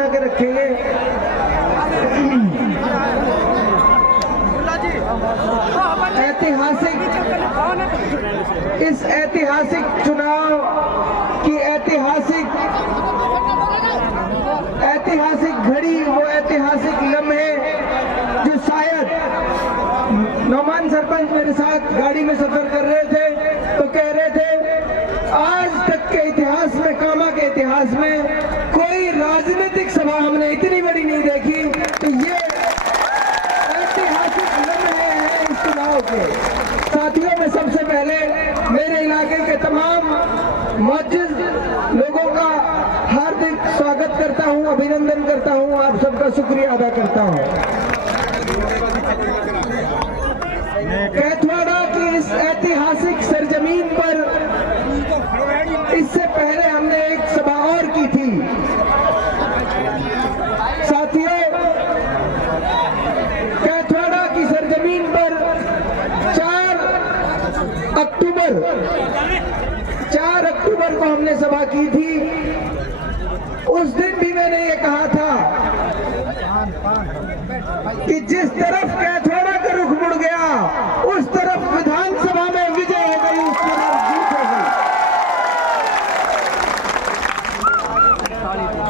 बना के रखेंगे। इस ऐतिहासिक चुनाव की ऐतिहासिक घड़ी, वो ऐतिहासिक लम्हे जो शायद नौमान सरपंच मेरे साथ गाड़ी में सफर कर रहे थे तो कह रहे थे आज तक के इतिहास में, कामा के इतिहास में कोई राजनीतिक सभा हमने इतनी बड़ी नहीं देखी। तो ये ऐतिहासिक लम्हे हैं इस चुनाव के। साथियों, मैं सबसे पहले मेरे इलाके के तमाम मौजूद लोगों का हार्दिक स्वागत करता हूं, अभिनंदन करता हूं, आप सबका शुक्रिया अदा करता हूं। कैथवाड़ा की इस ऐतिहासिक सरजमीन पर इससे पहले हमने एक सभा और की थी। साथियों, कैथवाड़ा की सरजमीन पर 4 अक्टूबर को हमने सभा की थी। उस दिन भी मैंने ये कहा था कि जिस तरफ कैथवाड़ा का रुख मुड़ गया उस तरफ विधानसभा में विजय हो गई, उस तरफ जीत हो गई।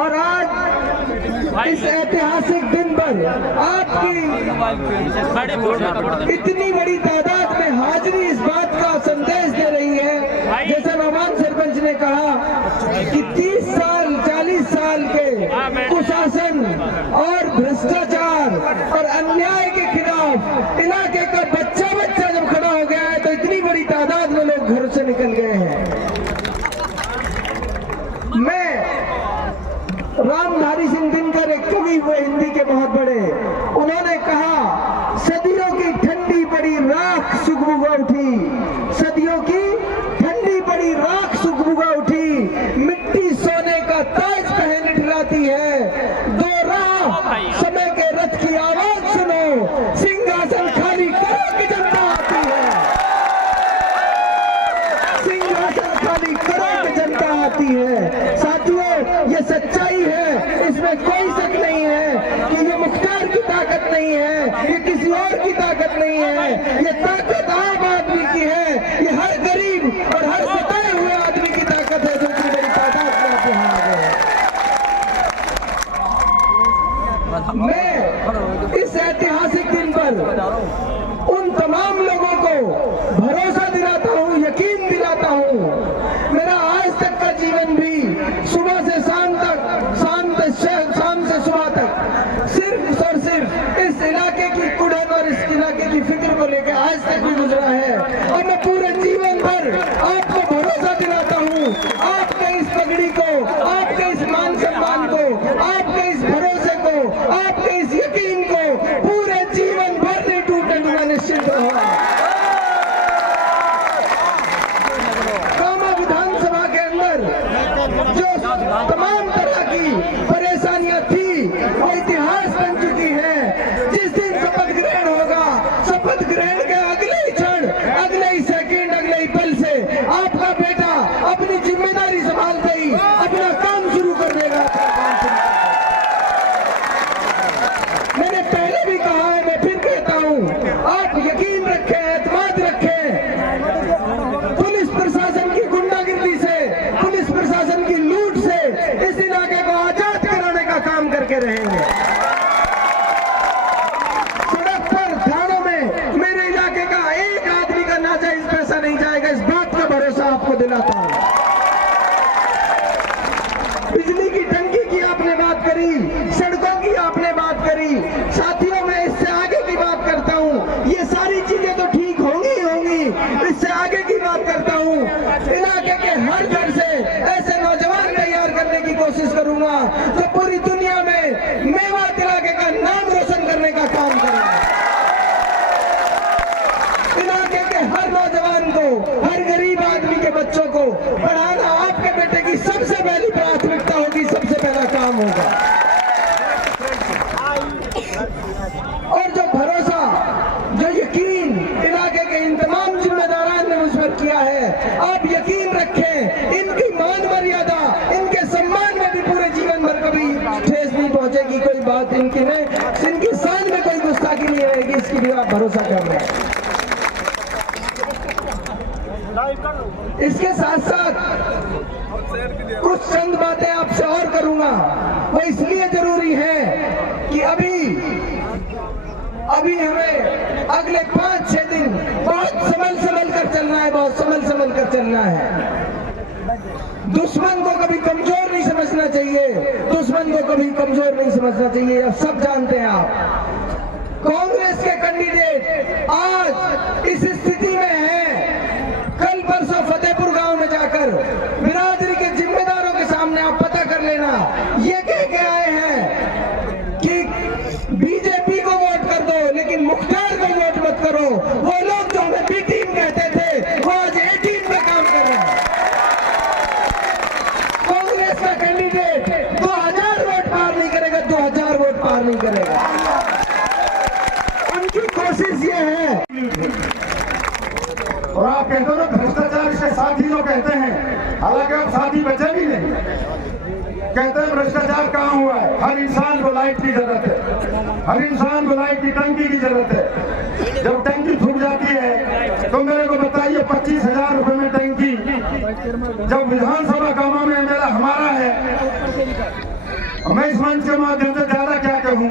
और आज इस ऐतिहासिक दिन पर आपकी इतनी बड़ी तादाद में हाजिरी इस बात का संदेश दे रही है, जैसा नौमान सरपंच ने कहा कि 30 साल 40 साल के कुशासन और भ्रष्टाचार और अन्याय के खिलाफ इलाके का बच्चा जब खड़ा हो गया है तो इतनी बड़ी तादाद में लोग घर से निकल गए हैं। मैं रामधारी सिंह दिनकर एक कवि हुए हिंदी के बहुत बड़े, उन्होंने कहा सदियों की ठंडी पड़ी राख सुगबुगा उठी, सदियों की ठंडी पड़ी राख सुगबुगा उठी, मिट्टी सोने का ताज पहन ठिलाती है, दो राह समय के रथ की आवाज सुनो, सिंहासन खाली करो कि जनता आती है, सिंहासन खाली करो कि जनता आती है। साथियों, ये सच्चाई है, इसमें कोई शक नहीं है कि ये मुख्तार की ताकत नहीं है, ये किसी और की ताकत नहीं है, ये ताकत आम आदमी की है, ये हर गरीब और हर सताए हुए आदमी की ताकत है जो कि बड़ी तादाद में आपके यहाँ आ गए। मैं इस ऐतिहासिक दिन पर उन तमाम लोगों को भरोसा दिलाता हूँ, यकीन दिलाता हूँ। मेरा आज तक का जीवन भी सुबह से शाम तक, शाम से सुबह तक सिर्फ और सिर्फ इस इलाके की कुड़न और इस इलाके की फिक्र को लेकर आज तक भी गुजरा है। और मैं पूरे जीवन भर आपको भरोसा दिलाता हूँ, आपके इस पगड़ी को, आपके इस मान सम्मान को, आपके इस भरोसे को, आपके इस यकीन को पूरे जीवन भर नहीं टूटने दूंगा, निश्चित रहो। कामा विधानसभा के अंदर जो तमाम तरह की परेशानियां थी वो इतिहास बन चुकी है। जिस दिन शपथ ग्रहण होगा, शपथ ग्रहण के अगले ही क्षण, अगले ही सेकंड, अगले ही पल से आपका बेटा अपनी जिम्मेदारी संभालते ही अपना काम शुरू कर देगा। मैंने पहले भी कहा है, मैं फिर कहता हूं, आप यकीन रखें, एतमाद रखें, पुलिस प्रशासन की गुंडागिर्दी से, पुलिस प्रशासन की लूट से इस इलाके को आजाद कराने का काम करके रहेंगे। सड़क पर, थानों में मेरे इलाके का एक आदमी का नाजायज पैसा नहीं जाएगा, इस बात का भरोसा आपको दिलाता हूं। बिजली की टंकी की आपने बात करी, सड़कों की आपने बात करी, साथियों मैं इससे आगे की बात करता हूं। ये सारी चीजें तो ठीक होंगी ही होंगी, इससे आगे की बात करता हूं। इलाके के हर घर से ऐसे नौजवान तैयार करने की कोशिश करूंगा तो पूरी दुनिया में मेवात इलाके का नाम रोशन करने का काम करूंगा। इलाके के हर नौजवान को, हर गरीब आदमी के बच्चों को पढ़ाना आपके बेटे की सबसे पहली प्राथमिकता होगी, सबसे पहला काम होगा। और जो भरोसा, जो यकीन इलाके के इन तमाम जिम्मेदारान ने मुझ पर किया है, आप यकीन रखें, इनकी मान मर्यादा, इनके सम्मान में भी पूरे जीवन भर कभी ठेस पहुंचेगी, कोई बात इनकी नहीं, इनकी शान में कोई गुस्ताखी नहीं रहेगी, इसकी भी आप भरोसा कर रहे हैं। इसके साथ साथ कुछ चंद बातें आपसे और करूंगा। वो इसलिए जरूरी है कि अभी हमें अगले 5-6 दिन बहुत संभल कर चलना है, बहुत संभल कर चलना है। दुश्मन को कभी कमजोर नहीं समझना चाहिए, दुश्मन को कभी कमजोर नहीं समझना चाहिए, अब सब जानते हैं आप। कांग्रेस के कैंडिडेट आज इस स्थिति में हैं, कल परसों फतेहपुर गांव में जाकर बिरादरी के जिम्मेदारों के सामने आप पता कर लेना, ये कह के आए हैं कि बीजेपी को वोट कर दो लेकिन मुख्तार को वोट मत करो। वो लोग जो हमें बी टीम कहते थे वो आज ए टीम में काम कर रहे हैं। कांग्रेस का कैंडिडेट 2000 वोट पार नहीं करेगा, 2000 वोट पार नहीं करेगा। उनकी कोशिश ये है। और आप कहते हो ना भ्रष्टाचार इसके साथी जो कहते हैं, हालांकि अब साथी बचे भी नहीं। कहते हैं भ्रष्टाचार कहाँ हुआ है? हर इंसान को लाइट की जरूरत है, हर इंसान को लाइट की टंकी की जरूरत है। जब टंकी फूट जाती है तो मेरे को बताइए 25,000 रुपए में टंकी, जब विधानसभा कामों में मेरा हमारा है, मैं इस मंच के माध्यम से ज्यादा क्या कहूँ,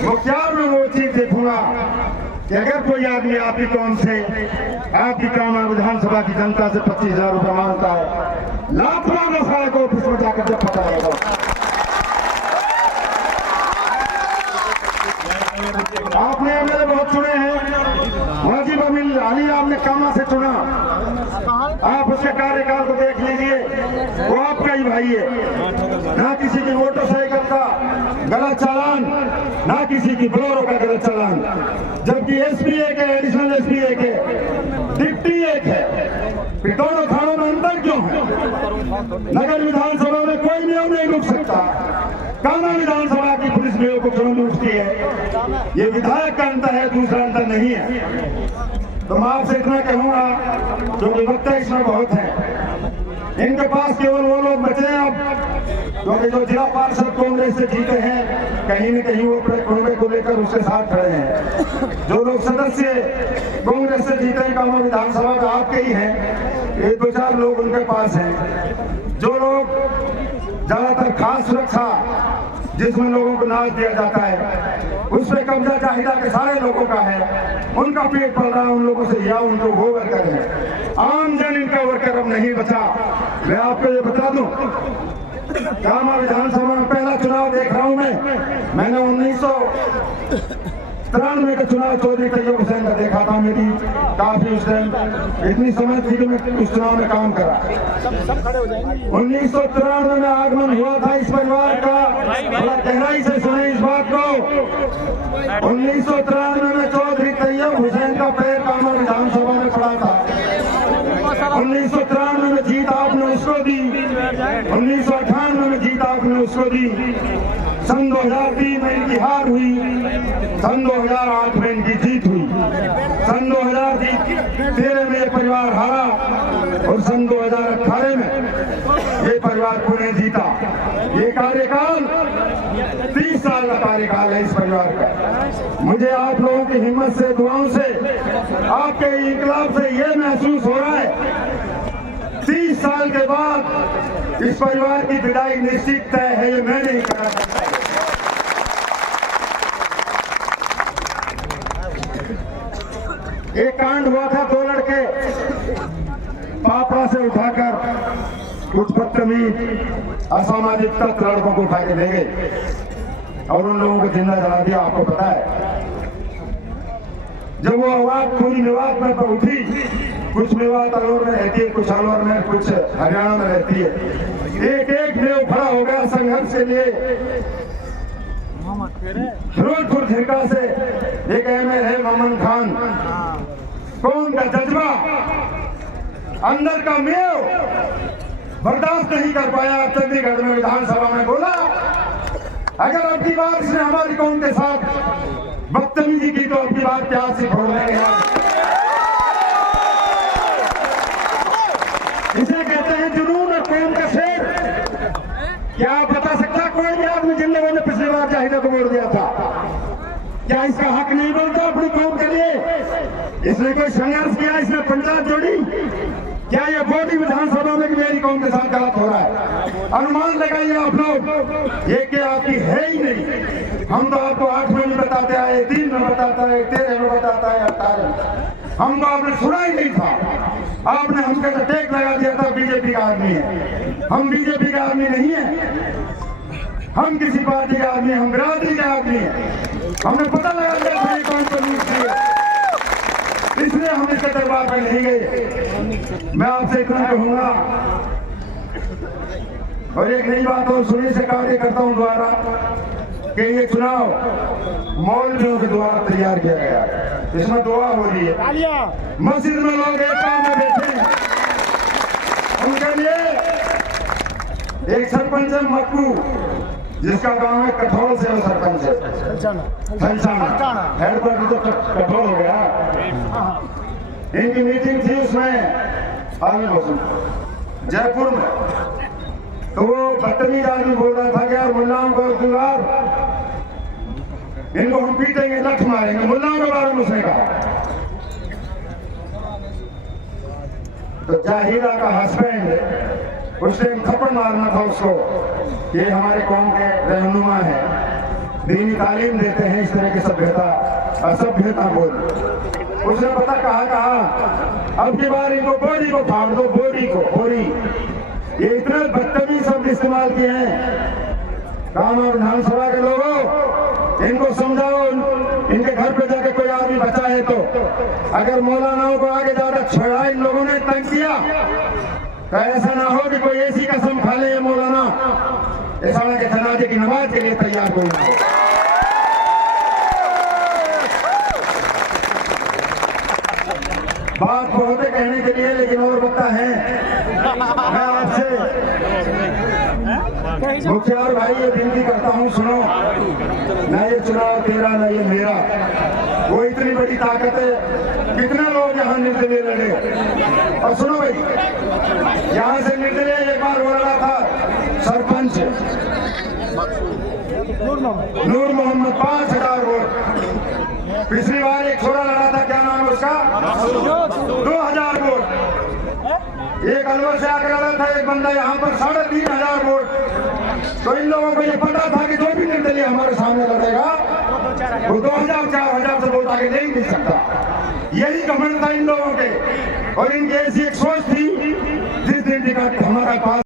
वो क्या मैं वो चीज देखूंगा कि अगर कोई आदमी आप ही कौन से आपकी काम विधानसभा की जनता से 25,000 रुपए मांगता है, लाखों दफा को ऑफिस में जाकर जब पता लगेगा। आपने एमएलए बहुत चुने हैं, वाजिब अमीन अली आपने कामा से चुना, आप उसके कार्यकाल को देख लीजिए, वो आपका ही भाई है। ना किसी की मोटरसाइकिल का गलत चालान, ना किसी की बोलेरो का गलत चालान, जबकि एसपी एक है, एडिशनल एसपी एक है, डिप्टी एक है। फिर दोनों थानों में अंतर क्यों है? नगर विधानसभा में कोई नियम नहीं रुक सकता, काना विधानसभा की पुलिस नियम को क्यों लूटती है? ये विधायक का अंतर है, दूसरा अंतर नहीं है। तो मैं आपसे इतना कहूंगा, जो विभक्ता इसमें बहुत है, इनके पास केवल वो लोग बचे हैं अब, क्योंकि जो जिला पार्षद कांग्रेस से जीते हैं, कहीं न कहीं वो कांग्रेस को लेकर उसके साथ खड़े हैं। जो लोग सदस्य कांग्रेस से जीते हैं कामा विधानसभा का आपके ही हैं, 1-2-4 लोग उनके पास हैं। जो लोग ज्यादातर खास सुरक्षा जिसमें लोगों को नाच दिया जाता है, उस पर कब्जा चाहिदा के सारे लोगों का है, उनका पेट पल रहा है, उन लोगों से या उनको वो वर्कर है। आम जन इनका वर्कर अब नहीं बचा। मैं आपको ये बता दूं, कामा विधानसभा में पहला चुनाव देख रहा हूं मैंने 1993 का चुनाव चौधरी तैयब हुसैन का देखा था। मेरी काफी उस टाइम इतनी समझ थी कि मैं उस चुनाव में काम करा। 1993 में आगमन हुआ था इस परिवार का, बड़ा गहराई से सुने इस बात को। 1993 में चौधरी तैयब हुसैन का पैर कामा विधानसभा में पड़ा था। 1993 में जीत आपने उसको दी, 1998 में जीत आपने उसको दी, सन 2003 में इनकी हार हुई, सन 2008 में इनकी जीत हुई, सन 2013 में ये परिवार हारा और सन 2018 में ये परिवार पुणे जीता। ये कार्यकाल 30 साल का कार्यकाल है इस परिवार का। मुझे आप लोगों की हिम्मत से, दुआओं से, आपके इंकलाब से ये महसूस हो रहा है 30 साल के बाद इस परिवार की विदाई निश्चित तय है, ये मैं नहीं करा सकता। एक कांड हुआ था, 2 लड़के पापड़ा से उठाकर कुछ बदतमीज असामाजिक तत्व लड़कों को उठा के ले गए और उन लोगों को जिंदा जला दिया। आपको पता है, जब वो आवाज पूरी मेवात में उठी, कुछ मेवात अलवर में रहती है, कुछ अलवर में, कुछ हरियाणा में रहती है, एक मेव खड़ा हो गया संघर्ष के लिए। फिरोजपुर झिरका से एक एमएल है मोहम्मद खान, कौन का जज्बा, अंदर का मेव बर्दाश्त नहीं कर पाया। चंडीगढ़ में विधानसभा में बोला, अगर अब की बार इसने हमारी कौम के साथ बदतमीजी की तो अब की बार क्या से छोड़ देंगे। इसे कहते हैं जुनून और कौम का शेर। क्या आप बता सकता कोई भी आदमी जिन लोगों ने पिछली बार नवाब जाहिदा को वोट दिया था। क्या इसका हक नहीं बनता अपनी कौम के लिए? इसने कोई संघर्ष किया, इसने पंचायत जोड़ी? क्या ये बोली विधानसभा में कि मेरी कौम के साथ गलत हो रहा है? अनुमान लगाइए आप लोग, ये क्या आपकी है ही नहीं। हम तो आपको 8 में बताते आए, 3 में बताता है, 13 में बताता है, 18 में। हमको आपने सुना ही नहीं था। आपने हमके तो टेक लगा दिया था बीजेपी का आदमी है। हम बीजेपी का आदमी नहीं है, हम किसी पार्टी का आदमी, हम बिरादरी का आदमी है। हमने पता लगा दिया था ये कौन सा न्यूज है, इसलिए हम इसके दरबार में नहीं गए। मैं आपसे इतना कहूंगा, और एक नई बात और सुनने से कार्य करता हूं दोबारा, कि ये चुनाव मौलवियों के द्वारा तैयार किया गया, इसमें दुआ हो रही है। मस्जिद में लोग एक काम में बैठे हैं, उनके लिए एक सरपंच है मक्कू, जिसका गांव है कठोल से, वो सरपंच है हेडक्वार्टर तो कठोल हो गया। इनकी मीटिंग थी उसमें जयपुर में, तो वो बदतमीज आदमी बोल रहा था कि यार मुल्लाओं को दीवार, इनको हम पीटेंगे, लठ मारेंगे, मुल्लाओं के बारे में उसने कहा। तो जाहिदा का हस्बैंड, उसने थप्पड़ मारना था उसको, ये हमारे कौम के रहनुमा है, दीनी तालीम देते हैं, इस तरह की सभ्यता असभ्यता बोल। उसने पता कहा अब की बार इनको बोरी को फाड़ दो, बोरी को, बोरी। ये इतने बदतमीज शब्द इस्तेमाल किए हैं। कामा विधानसभा के लोगों, इनको समझाओ, इनके घर पे जाके कोई आदमी बचा है तो, अगर मौलानाओं को आगे ज्यादा छड़ा इन लोगों ने तंग किया, तो ऐसा ना हो कि कोई ऐसी कसम खा ले ये मौलाना ऐसा के जनाजे की नमाज के लिए तैयार कोई ना हो। बात बहुत है कहने के लिए, लेकिन और बता है, मैं आपसे मुख्तार भाई ये विनती करता हूँ, सुनो ना, ये चुनाव तेरा ना ये मेरा, वो इतनी बड़ी ताकत है, कितने लोग यहाँ निर्दलीय लड़े। और सुनो भाई, यहाँ से निर्दलीय एक बार हो रहा था सरपंच नूर मोहम्मद, 5000 वोट। पिछली बार एक छोरा लड़ा था, क्या नाम है उसका, 2000 वोट। एक अलवर से आकर लड़ा था एक बंदा यहाँ पर 3500 वोट। तो इन लोगों को ये पता था कि जो भी निर्दलीय हमारे सामने लड़ेगा वो 2000-4000 से वोट आगे नहीं सकता। यही घमंड था इन लोगों के, और इनकी ऐसी एक सोच थी, जिस दिन टिकट हमारा पास